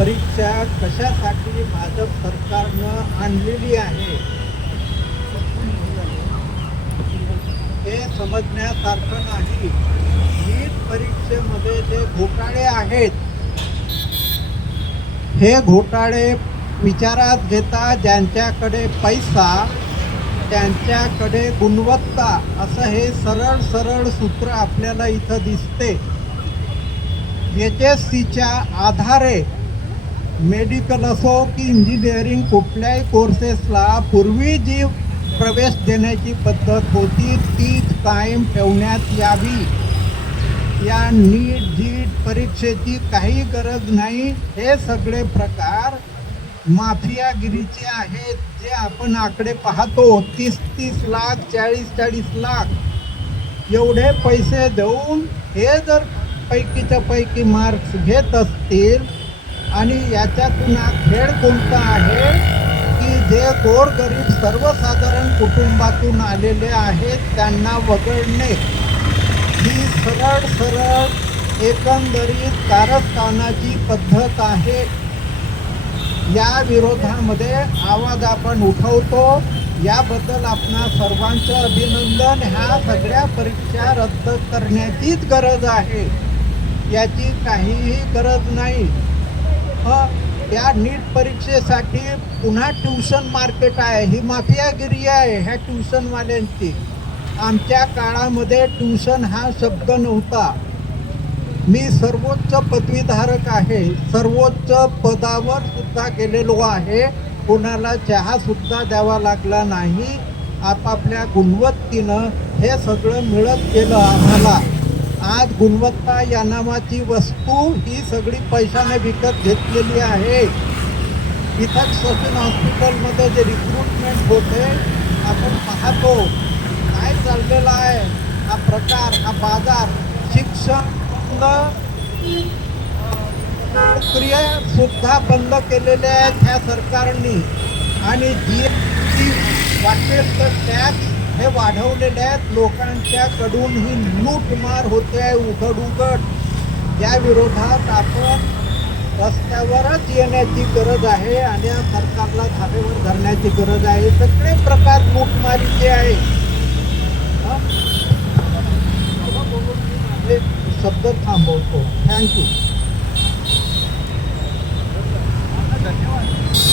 परीक्षा कशासाठी भाजप सरकारनं आणलेली आहे? हे समजण्यासारखं नाही. नीट परीक्षेमध्ये जे घोटाळे आहेत हे घोटाळे विचारात घेता ज्यांच्याकडे पैसा त्यांच्याकडे गुणवत्ता असं हे सरळ सरळ सूत्र आपल्याला इथं दिसते. एच एस सीच्या आधारे मेडिकल असो की इंजिनिअरिंग कुठल्याही कोर्सेसला पूर्वी जी प्रवेश देण्याची पद्धत होती तीच कायम ठेवण्यात यावी. या नीट जीट परीक्षेची काही गरज नाही. हे सगळे प्रकार माफियागिरीचे आहेत जे आपण आकडे पाहतो तीस तीस लाख चाळीस चाळीस लाख. एवढे पैसे देऊन हे जर पैकीच्या पैकी मार्क्स घेत असतील आणि याच्यातून हा खेळ कोणता आहे की जे गोरगरीब सर्वसाधारण कुटुंबातून आलेले आहेत त्यांना वगळणे? ही सरळ सरळ एकंदरीत कारस्थानाची पद्धत आहे. या विरोधामध्ये आवाज आपण उठवतो. याबद्दल आपणा सर्वांचं अभिनंदन. ह्या सगळ्या परीक्षा रद्द करण्याचीच गरज आहे. याची काहीही गरज नाही. ह या नीट परीक्षेसाठी पुन्हा ट्युशन मार्केट आहे. ही माफियागिरी आहे ह्या ट्युशनवाल्यांची आमच्या काळामध्ये ट्युशन हा शब्द नव्हता. मी सर्वोच्च पदवीधारक आहे. सर्वोच्च पदावर सुद्धा गेलेलो आहे. कोणाला चहा सुद्धा द्यावा लागला नाही. आपापल्या गुणवत्तीनं हे सगळं मिळत गेलं आम्हाला. आज गुणवत्ता या नावाची वस्तू ही सगळी पैशाने विकत घेतलेली आहे. इथं ससून हॉस्पिटलमध्ये जे रिक्रुटमेंट होते आपण पाहतो काय चाललेला आहे. हा प्रकार हा बाजार शिक्षण प्रक्रिया सुद्धा बंद केलेल्या आहेत ह्या सरकारनी. आणि जी एस टी वाटेल तर टॅक्स हे वाढवलेले आहेत. लोकांच्याकडून ही लूटमार होते आहे उघड उघड त्या विरोधात आपण रस्त्यावरच येण्याची गरज आहे आणि या सरकारला धाबेवर धरण्याची गरज आहे. सगळे प्रकार लूटमारीचे आहे शब्द थांबवतो. थँक्यू धन्यवाद.